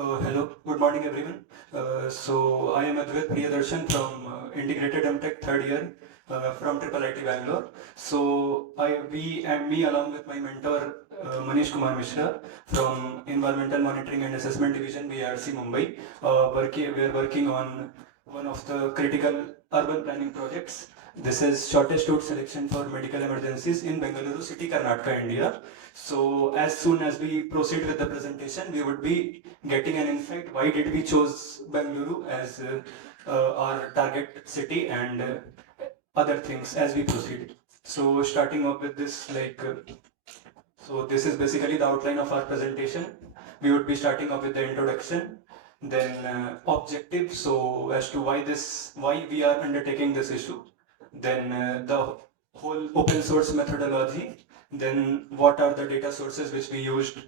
Hello, good morning everyone. So I am Adwait Priyadarshan from Integrated MTech third year from Triple IT Bangalore. So we and me along with my mentor Manish Kumar Mishra from Environmental Monitoring and Assessment Division BRC Mumbai. We are working on one of the critical urban planning projects. This is shortest route selection for medical emergencies in Bengaluru city, Karnataka, India. So as soon as we proceed with the presentation, we would be getting an insight why did we chose Bengaluru as our target city and other things as we proceed. So starting off with this, so this is basically the outline of our presentation. We would be starting off with the introduction, then objective, so as to why we are undertaking this issue, then the whole open source methodology, then what are the data sources which we used,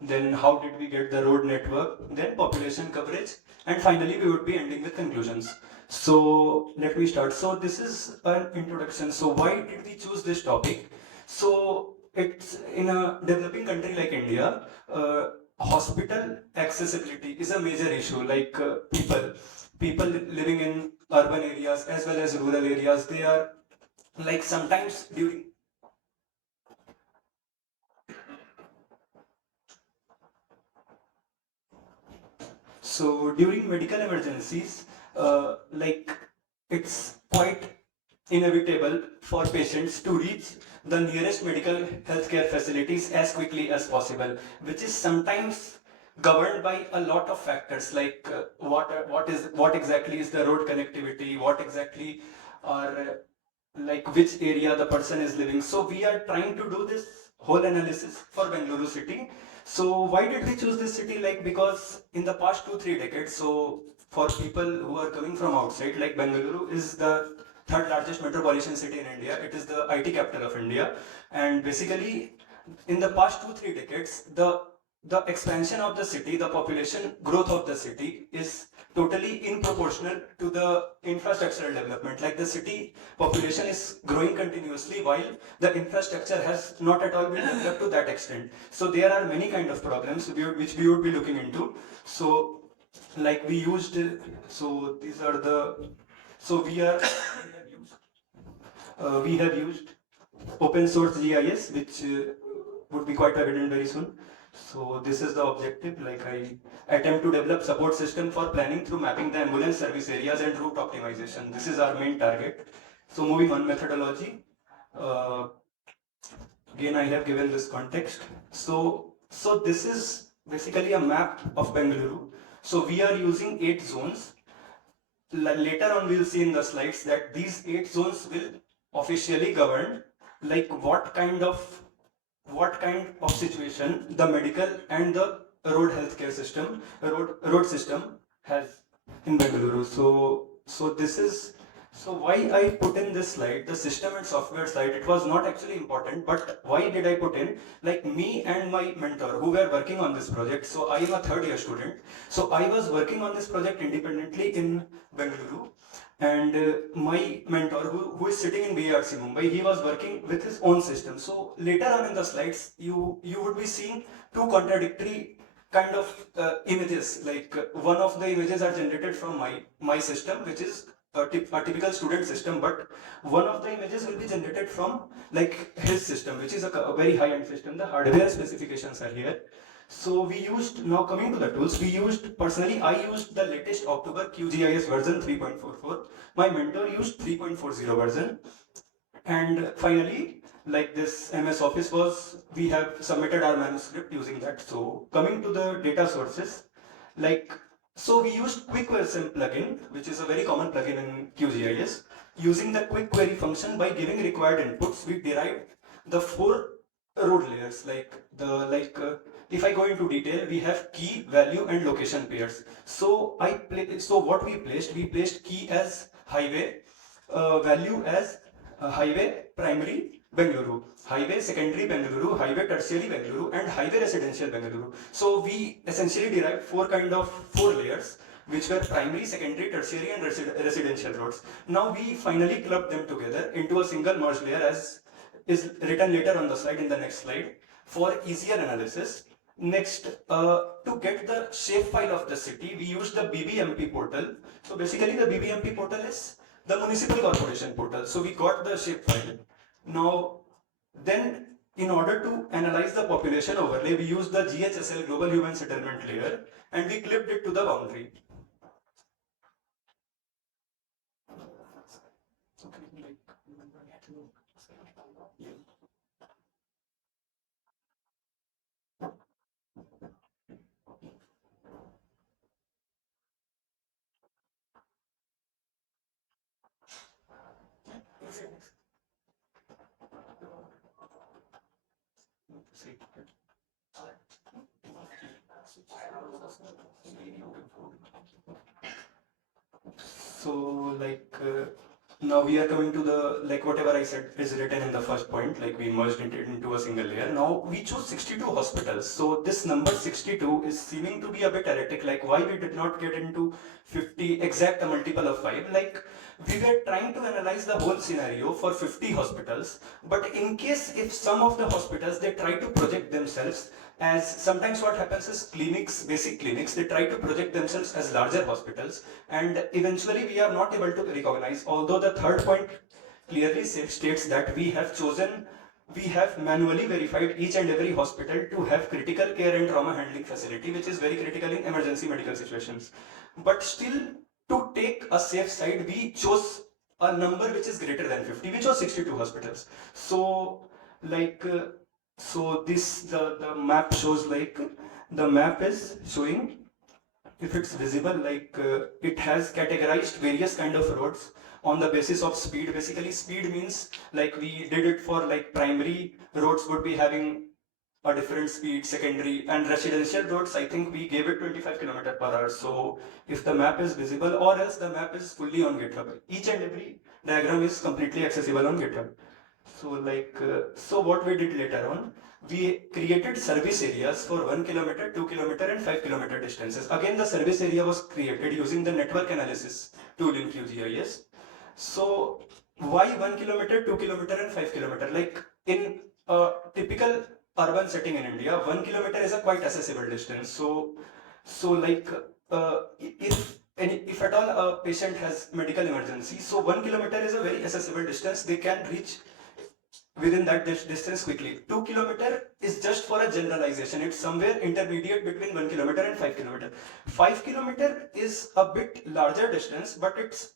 then how did we get the road network, then population coverage, and finally we would be ending with conclusions. So let me start. So this is an introduction. So why did we choose this topic? So it's in a developing country like India, hospital accessibility is a major issue. People living in urban areas as well as rural areas, they are like sometimes during during medical emergencies, it's quite inevitable for patients to reach the nearest medical healthcare facilities as quickly as possible, which is sometimes governed by a lot of factors like what exactly is the road connectivity, what exactly are like which area the person is living. So we are trying to do this whole analysis for Bengaluru city. So why did we choose this city? Like because in the past 2-3 decades, so for people who are coming from outside, like Bengaluru is the third largest metropolitan city in India. It is the IT capital of India, and basically in the past 2-3 decades, the expansion of the city, the population growth of the city is totally in proportional to the infrastructural development. Like the city population is growing continuously while the infrastructure has not at all been developed to that extent. So there are many kind of problems which we would be looking into. So like we used, so these are the, so we have used open source GIS, which would be quite evident very soon. So this is the objective, like I attempt to develop support system for planning through mapping the ambulance service areas and route optimization. This is our main target. So moving on, methodology. Uh, Again, I have given this context. So this is basically a map of Bengaluru. So we are using 8 zones. Later on we'll see in the slides that these 8 zones will officially govern like what kind of situation the medical and the road system has in Bengaluru. So this is, so why I put in this slide, the system and software slide, it was not actually important, but why did I put in, like me and my mentor who were working on this project. So I am a third year student. So I was working on this project independently in Bengaluru, and my mentor who is sitting in BRC Mumbai, he was working with his own system. So later on in the slides, you would be seeing two contradictory kind of images. Like one of the images are generated from my system, which is a typical student system, but one of the images will be generated from like his system, which is a very high-end system. The hardware specifications are here. So we used, now coming to the tools, personally, I used the latest October QGIS version 3.44. My mentor used 3.40 version. And finally, like this MS Office we have submitted our manuscript using that. So coming to the data sources, like, so we used Quick Sim plugin, which is a very common plugin in QGIS. Using the quick query function, by giving required inputs, we derived the 4 road layers. If I go into detail, we have key, value, and location pairs. So what we placed key as highway, value as highway primary Bengaluru, highway secondary Bengaluru, highway tertiary Bengaluru, and highway residential Bengaluru. So we essentially derived 4 layers, which were primary, secondary, tertiary, and residential roads. Now we finally clubbed them together into a single merged layer, as is written later on the slide, in the next slide, for easier analysis. Next, to get the shapefile of the city, we use the BBMP portal. So basically the BBMP portal is the municipal corporation portal. So we got the shapefile. Now, then in order to analyze the population overlay, we use the GHSL global human settlement layer and we clipped it to the boundary. So now we are coming to the whatever I said is written in the first point, like we merged it into a single layer. Now we chose 62 hospitals. So this number 62 is seeming to be a bit erratic. Like why we did not get into 50 exact a multiple of 5. Like we were trying to analyze the whole scenario for 50 hospitals, but in case if some of the hospitals they try to project themselves as, sometimes what happens is clinics, basic clinics, they try to project themselves as larger hospitals, and eventually we are not able to recognize, although the third point clearly states that we have manually verified each and every hospital to have critical care and trauma handling facility, which is very critical in emergency medical situations. But still, to take a safe side, we chose a number which is greater than 50. We chose 62 hospitals. So, like, so this the map shows, like the map is showing, if it's visible, it has categorized various kind of roads on the basis of speed. Basically speed means, like we did it for like primary roads would be having a different speed, secondary, and residential roads I think we gave it 25 km per hour. So if the map is visible, or else the map is fully on GitHub, each and every diagram is completely accessible on GitHub. So so what we did later on, we created service areas for 1 kilometer, 2 kilometer and 5 kilometer distances. Again, the service area was created using the network analysis tool in QGIS. So why 1 kilometer, 2 kilometer and 5 kilometer? Like in a typical urban setting in India, 1 kilometer is a quite accessible distance. So if at all a patient has medical emergency, so 1 kilometer is a very accessible distance. They can reach within that distance quickly. 2 kilometer is just for a generalization. It's somewhere intermediate between 1 kilometer and 5 kilometer. 5 kilometer is a bit larger distance, but it's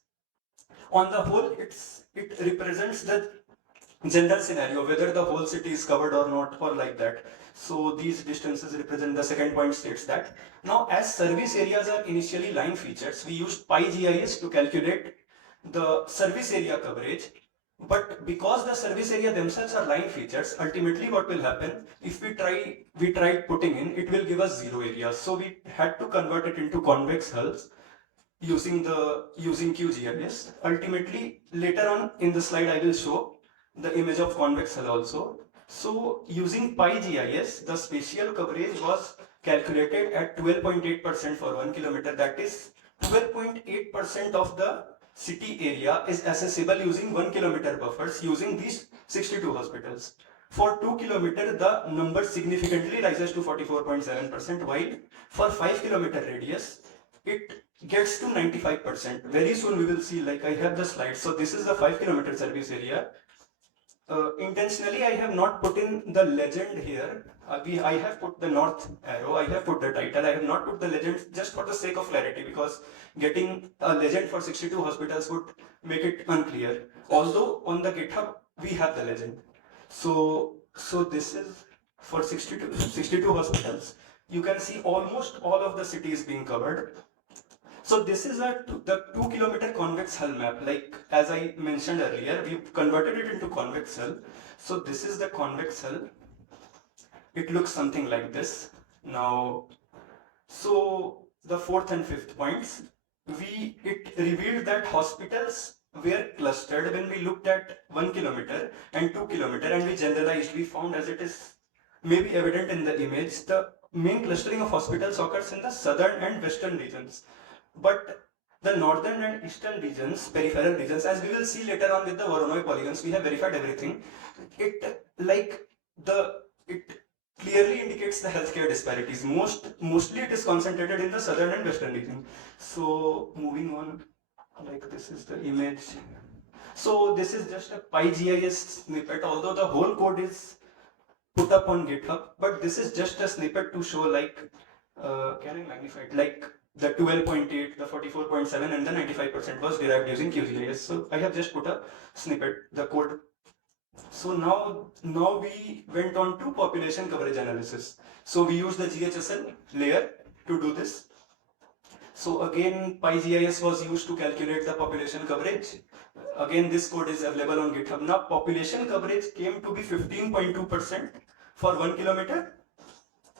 on the whole, it represents the general scenario, whether the whole city is covered or not, or like that. So these distances represent, the second point states that. Now, as service areas are initially line features, we used PyGIS to calculate the service area coverage. But because the service area themselves are line features, ultimately what will happen, if we tried putting in, it will give us zero areas. So we had to convert it into convex hulls using QGIS. Ultimately, later on in the slide, I will show the image of convex hull also. So using PyGIS, the spatial coverage was calculated at 12.8% for 1 kilometer. That is 12.8% of the city area is accessible using 1 kilometer buffers using these 62 hospitals. For 2 kilometer, the number significantly rises to 44.7%, while for 5 kilometer radius, it gets to 95%. Very soon we will see, like I have the slide. So this is the 5 kilometer service area. Intentionally, I have not put in the legend here. I have put the north arrow, I have put the title, I have not put the legend just for the sake of clarity, because getting a legend for 62 hospitals would make it unclear. Although on the GitHub, we have the legend. So this is for 62 hospitals. You can see almost all of the cities being covered. So this is the 2 kilometer convex hull map. Like as I mentioned earlier, we converted it into convex hull. So this is the convex hull. It looks something like this. Now, so the fourth and fifth points, it revealed that hospitals were clustered when we looked at 1 kilometer and 2 kilometer, and we generalized. We found, as it is maybe evident in the image, the main clustering of hospitals occurs in the southern and western regions. But the northern and eastern regions, peripheral regions, as we will see later on with the Voronoi polygons, we have verified everything. It like the it clearly indicates the healthcare disparities. Mostly it is concentrated in the southern and western region. So moving on, like this is the image. So this is just a PyGIS snippet, although the whole code is put up on GitHub, but this is just a snippet to show like, can I magnify it? Like the 12.8, the 44.7 and the 95% was derived using QGIS. So I have just put a snippet, the code. So now we went on to population coverage analysis. So we use the GHSL layer to do this. So again, PyGIS was used to calculate the population coverage. Again, this code is available on GitHub. Now, population coverage came to be 15.2% for 1 kilometer,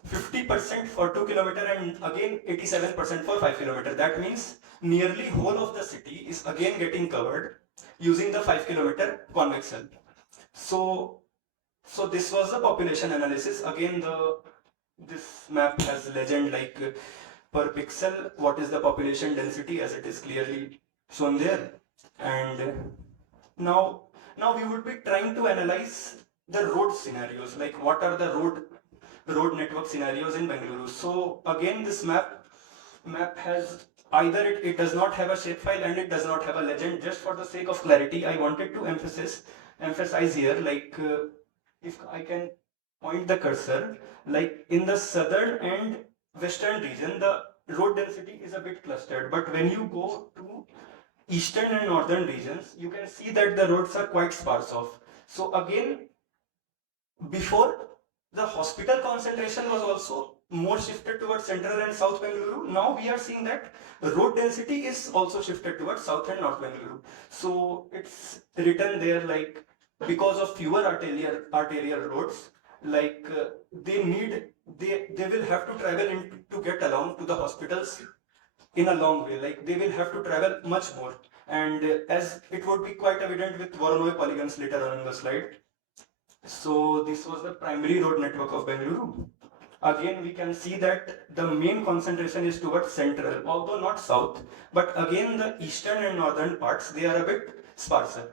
50% for 2 kilometer, and again 87% for 5 kilometer. That means nearly whole of the city is again getting covered using the 5 kilometer convex cell. So this was the population analysis. Again, this map has legend like per pixel, what is the population density, as it is clearly shown there. And now we would be trying to analyze the road scenarios, like what are the road network scenarios in Bengaluru. So again, this map has either it does not have a shapefile and it does not have a legend. Just for the sake of clarity, I wanted to emphasize here, like if I can point the cursor, like in the southern and western region, the road density is a bit clustered, but when you go to eastern and northern regions, you can see that the roads are quite sparse off. So again, before, the hospital concentration was also more shifted towards central and south Bengaluru. Now we are seeing that road density is also shifted towards south and north Bengaluru. So it's written there like, because of fewer arterial roads, like they will have to travel to get along to the hospitals in a long way, like they will have to travel much more. And as it would be quite evident with Voronoi polygons later on in the slide. So this was the primary road network of Bengaluru. Again, we can see that the main concentration is towards central, although not south, but again the eastern and northern parts, they are a bit sparser.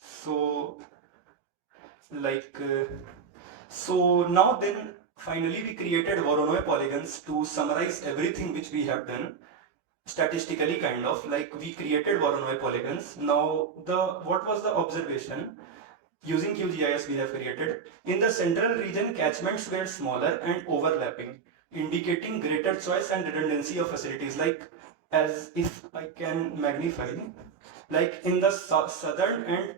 So like so now then finally we created Voronoi polygons to summarize everything which we have done statistically, kind of like we created Voronoi polygons. Now what was the observation? Using QGIS we have created. In the central region, catchments were smaller and overlapping, indicating greater choice and redundancy of facilities. Like, as if I can magnify, like in the southern and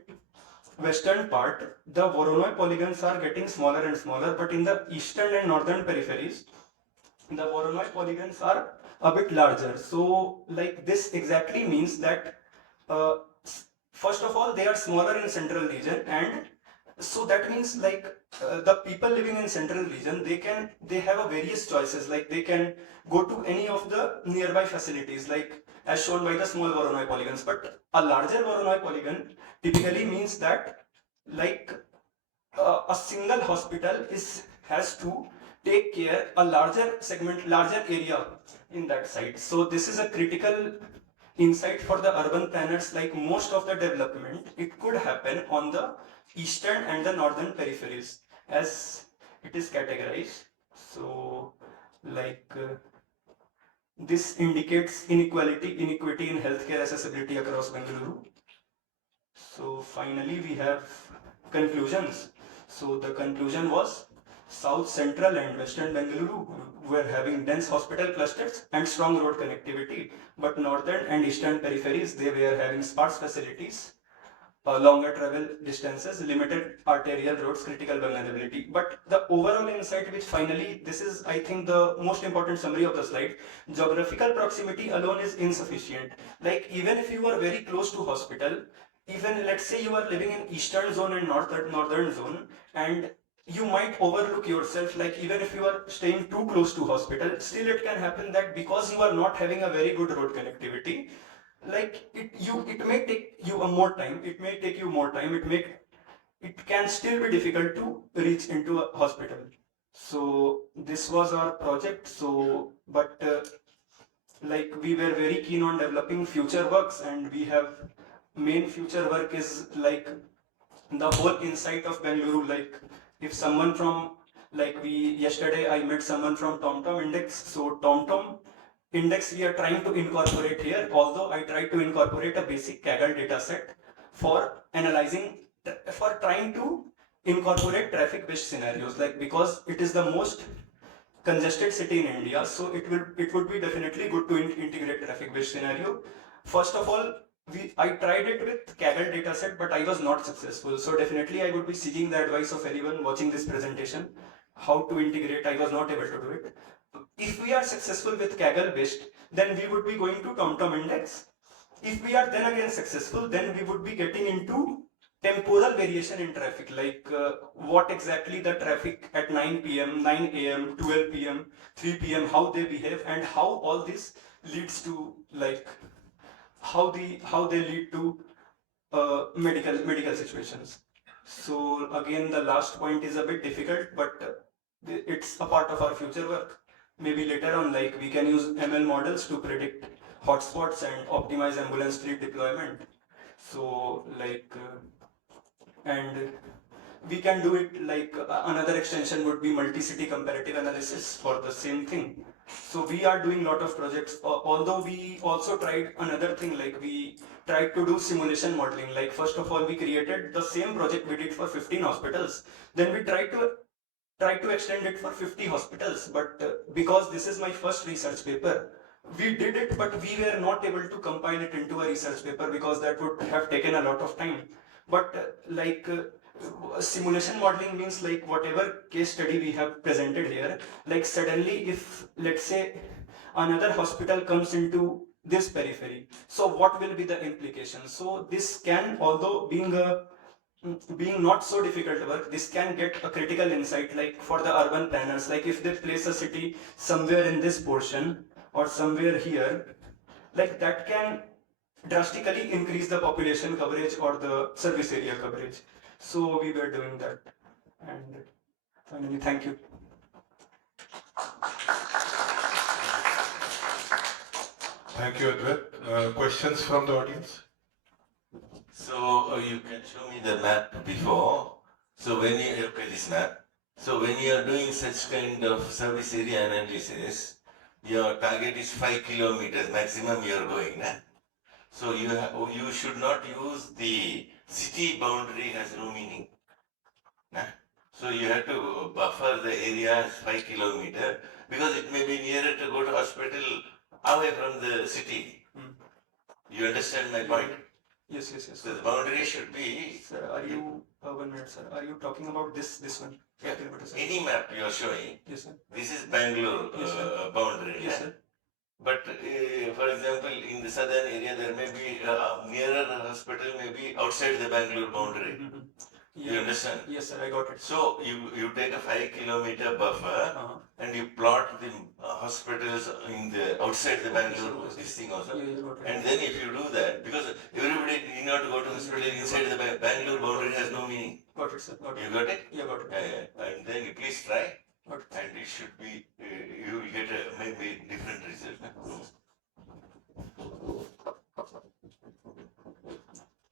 western part, the Voronoi polygons are getting smaller and smaller, but in the eastern and northern peripheries, the Voronoi polygons are a bit larger. So, like this exactly means that first of all, they are smaller in central region, and so that means like the people living in central region, they have a various choices, like they can go to any of the nearby facilities, like as shown by the small Voronoi polygons. But a larger Voronoi polygon typically means that like a single hospital has to take care a larger segment, larger area in that site. So this is a critical insight for the urban planners. Like most of the development, it could happen on the eastern and the northern peripheries as it is categorized. So like this indicates inequity in healthcare accessibility across Bengaluru. So finally we have conclusions. So the conclusion was South Central and Western Bengaluru were having dense hospital clusters and strong road connectivity, but northern and eastern peripheries, they were having sparse facilities, longer travel distances, limited arterial roads, critical vulnerability. But the overall insight, which finally, this is I think the most important summary of the slide, geographical proximity alone is insufficient. Like even if you are very close to hospital, even let's say you are living in eastern zone and northern zone, and you might overlook yourself, like even if you are staying too close to hospital, still it can happen that because you are not having a very good road connectivity, like it may take you more time, it can still be difficult to reach into a hospital. So this was our project. So but like we were very keen on developing future works, and we have main future work is like the whole insight of Bengaluru. Like if someone from Like yesterday I met someone from TomTom Index. So TomTom Index we are trying to incorporate here, although I tried to incorporate a basic Kaggle dataset for analyzing, for trying to incorporate traffic-based scenarios, like because it is the most congested city in India, so it would be definitely good to integrate traffic-based scenario. First of all, I tried it with Kaggle dataset, but I was not successful. So definitely I would be seeking the advice of anyone watching this presentation, how to integrate. I was not able to do it. If we are successful with Kaggle based, then we would be going to TomTom Index. If we are then again successful, then we would be getting into temporal variation in traffic, like what exactly the traffic at 9 p.m., 9 a.m., 12 p.m., 3 p.m., how they behave, and how all this leads to, like, how they lead to medical situations. So again, the last point is a bit difficult, but it's a part of our future work. Maybe later on, like we can use ML models to predict hotspots and optimize ambulance fleet deployment. So and we can do it like another extension would be multi-city comparative analysis for the same thing. So we are doing a lot of projects, although we also tried another thing, like we tried to do simulation modeling. Like first of all, we created the same project we did for 15 hospitals. Then we tried to extend it for 50 hospitals. But because this is my first research paper, we did it, but we were not able to compile it into a research paper because that would have taken a lot of time. But simulation modeling means like whatever case study we have presented here, like suddenly if let's say another hospital comes into this periphery, so what will be the implication? So this can, although being not so difficult work, this can get a critical insight, like for the urban planners, like if they place a city somewhere in this portion or somewhere here, like that can drastically increase the population coverage or the service area coverage. So we were doing that. And finally, thank you. Thank you, Adwait. Questions from the audience? So you can show me the map before. So when you look at this map, so when you are doing such kind of service area analysis, your target is 5 kilometers maximum you are going. Nah? So you should not use the city boundary has no meaning. Nah? So you have to buffer the area 5 kilometers because it may be nearer to go to hospital away from the city. You understand my point? Yes. So the boundary should be. Sir, are you 1 minute, sir? Are you talking about this one? Yeah. Any map you are showing. Yes, sir. This is Bangalore boundary. Yes, sir. But for example, in the southern area, there may be nearer hospital, may be outside the Bangalore boundary. Yeah. You understand? Yes, sir. I got it. So you take a 5 kilometer buffer and you plot the hospitals in the outside the Bangalore this thing also. And then if you do that, because everybody need not go to hospital inside the Bangalore boundary has no meaning. Got it, sir. Got it. You got it? Yeah, got it. And then you please try. Got it. And it should be, you will get a maybe different result.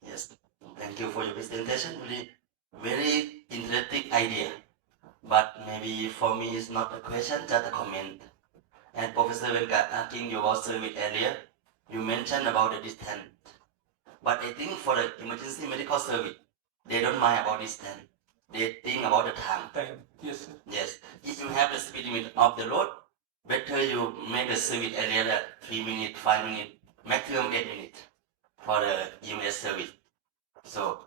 Yes, thank you for your presentation. Really, very interesting idea. But maybe for me it's not a question, just a comment. And Professor Venkat, asking you about service area, you mentioned about the distance. But I think for the emergency medical service, they don't mind about distance. They think about the time. Time. Yes, sir. Yes. If you have the speed limit of the road, better you make the service area at 3 minutes, 5 minutes, maximum 8 minutes for the EMS service. So,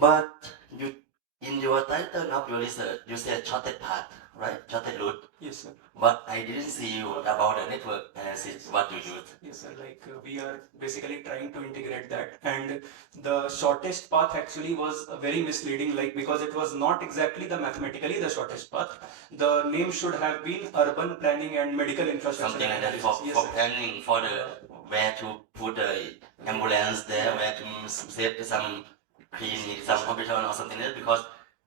but you, in your title of your research, you said shortest path, right? Shortest route. Yes, sir. But I didn't see you about the network analysis, what you use. Yes, sir. Like we are basically trying to integrate that, and the shortest path actually was very misleading, like because it was not exactly the mathematically the shortest path. The name should have been urban planning and medical infrastructure. Something like that for planning, for the where to put the ambulance there, where to set some clinic, some hospital or something else, because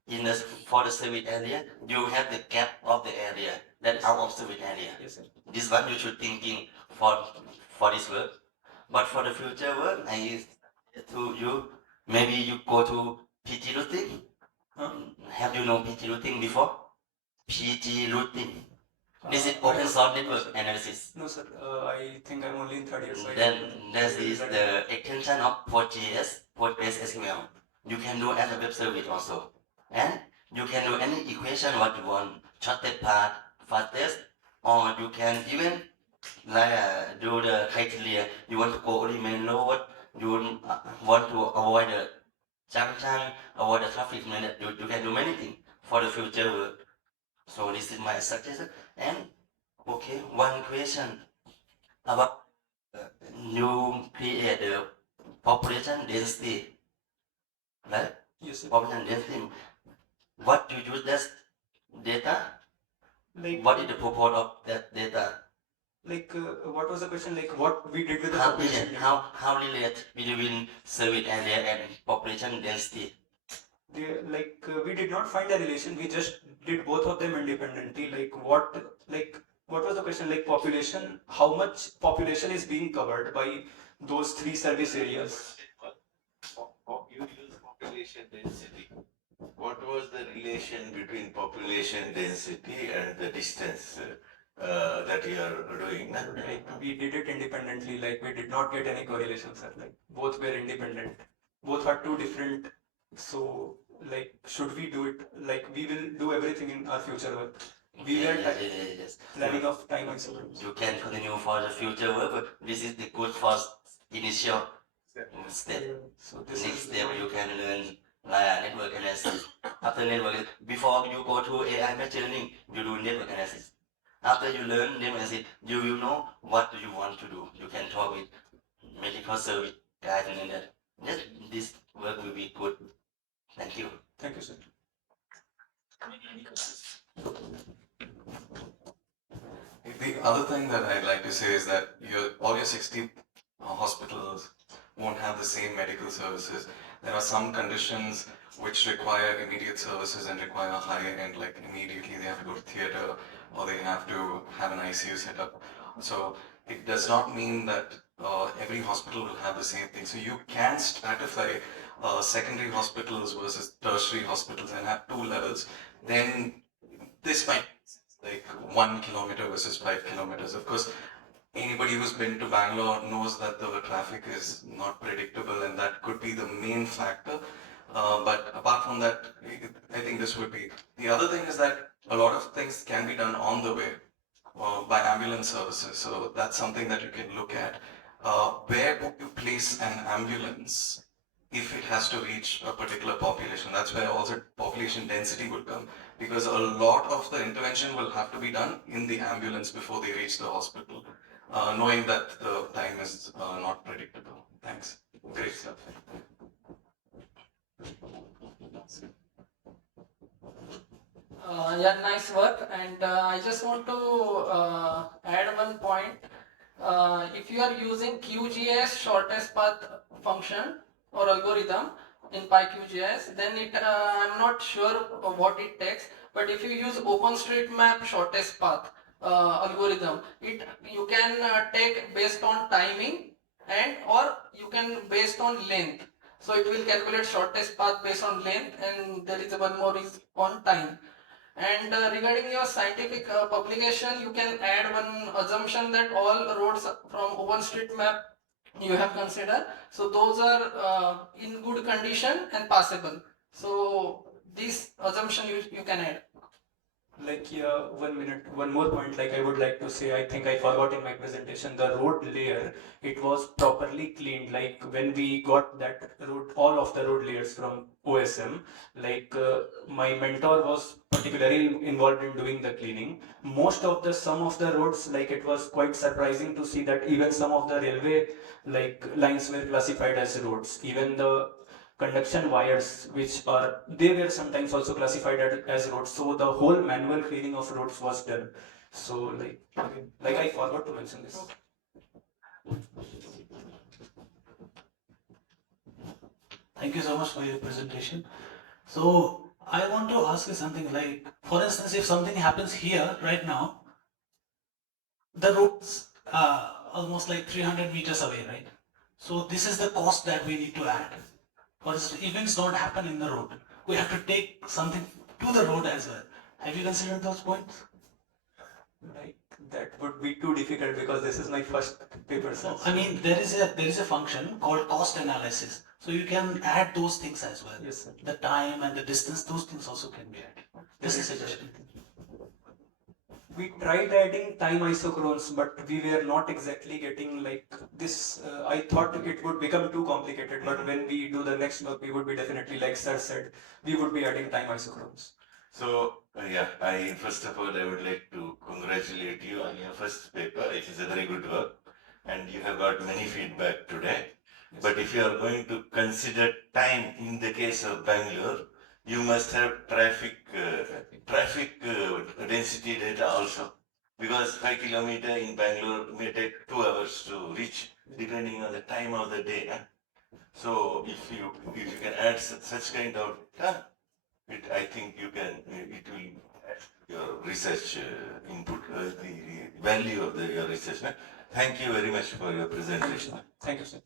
in the for the service area, you have the gap of the area that out of service area. Yes, sir. This one you should thinking for this work. But for the future work, I to you maybe you go to PT routing Huh? Have you know PG routing before? PG routing. This is I open don't source know, network sir. analysis. No, sir. I think I'm only in third year, so I Then don't this is regarding the extension of PostGIS, PostgreSQL. You can do as a web service also. And you can do any equation what you want, shortest path, fastest, or you can even do the criteria. You want to go only main road, you want to avoid the junction, avoid the traffic, you can do many things for the future work. So this is my suggestion. And okay, one question about you create the population density, right? yes, sir. Population density. What you use that data? Like, What is the purpose of that data? what was the question? Like, what we did with the How population relate, data? how relate between service area and population density? We did not find a relation. We just did both of them independently. What was the question? Like, population, how much population is being covered by those three service areas? You use population density. What was the relation between population density and the distance that you are doing? Like, we did it independently. Like, we did not get any correlation, sir. Like, both were independent. Both are two different. So, like, should we do it? Like, we will do everything in our future work. We were Yes. planning of time also. You can continue for the future work, but this is the good first initial step. So this Next is step you can learn network analysis. After network, before you go to AI machine learning, you do network analysis. After you learn network analysis, you will know what do you want to do. You can talk with medical service guys and that. Yes, this work will be good. Thank you. Thank you, sir. The other thing that I'd like to say is that all your 60 hospitals won't have the same medical services. There are some conditions which require immediate services and require high end, like immediately they have to go to theater or they have to have an ICU set up. So it does not mean that every hospital will have the same thing. So you can stratify secondary hospitals versus tertiary hospitals and have two levels. Then this might like 1 kilometer versus 5 kilometers. Of course, anybody who's been to Bangalore knows that the traffic is not predictable and that could be the main factor. But apart from that, I think this would be. The other thing is that a lot of things can be done on the way by ambulance services. So that's something that you can look at. Where would you place an ambulance if it has to reach a particular population? That's where also population density would come, because a lot of the intervention will have to be done in the ambulance before they reach the hospital, knowing that the time is not predictable. Thanks. Great stuff. Yeah, nice work. And I just want to add one point. If you are using QGIS shortest path function or algorithm in PyQGIS, then I'm not sure what it takes. But if you use OpenStreetMap shortest path algorithm, you can take based on timing and or you can based on length. So it will calculate shortest path based on length, and there is one more is on time. And regarding your scientific publication, you can add one assumption that all roads from OpenStreetMap you have considered. So those are in good condition and passable. So this assumption you can add. Like, yeah, 1 minute, one more point. Like, I would like to say, I think I forgot in my presentation, the road layer, it was properly cleaned. Like, when we got that road, all of the road layers from OSM, my mentor was particularly involved in doing the cleaning. Some of the roads, like, it was quite surprising to see that even some of the railway, like, lines were classified as roads. Even the conduction wires, they were sometimes also classified as roads. So the whole manual cleaning of roads was done. So like I forgot to mention this. Thank you so much for your presentation. So I want to ask you something like, for instance, if something happens here right now, the road's almost like 300 meters away, right? So this is the cost that we need to add. For instance, events don't happen in the road. we have to take something to the road as well. Have you considered those points? Like that would be too difficult because this is my first paper. So, sir. I mean, there is a function called cost analysis. So you can add those things as well. Yes, sir. The time and the distance, those things also can be added. Just a suggestion. We tried adding time isochrones, but we were not exactly getting like this. I thought it would become too complicated, but when we do the next work, we would be definitely, like sir said, we would be adding time isochrones. So, yeah, first of all, I would like to congratulate you on your first paper. It is a very good work, and you have got many feedback today. But if you are going to consider time in the case of Bangalore, you must have traffic density data also, because 5 kilometer in Bangalore may take 2 hours to reach, depending on the time of the day. Huh? So if you can add such kind of data, I think it will add to your research input, the value of your research. Huh? Thank you very much for your presentation. Thank you, sir.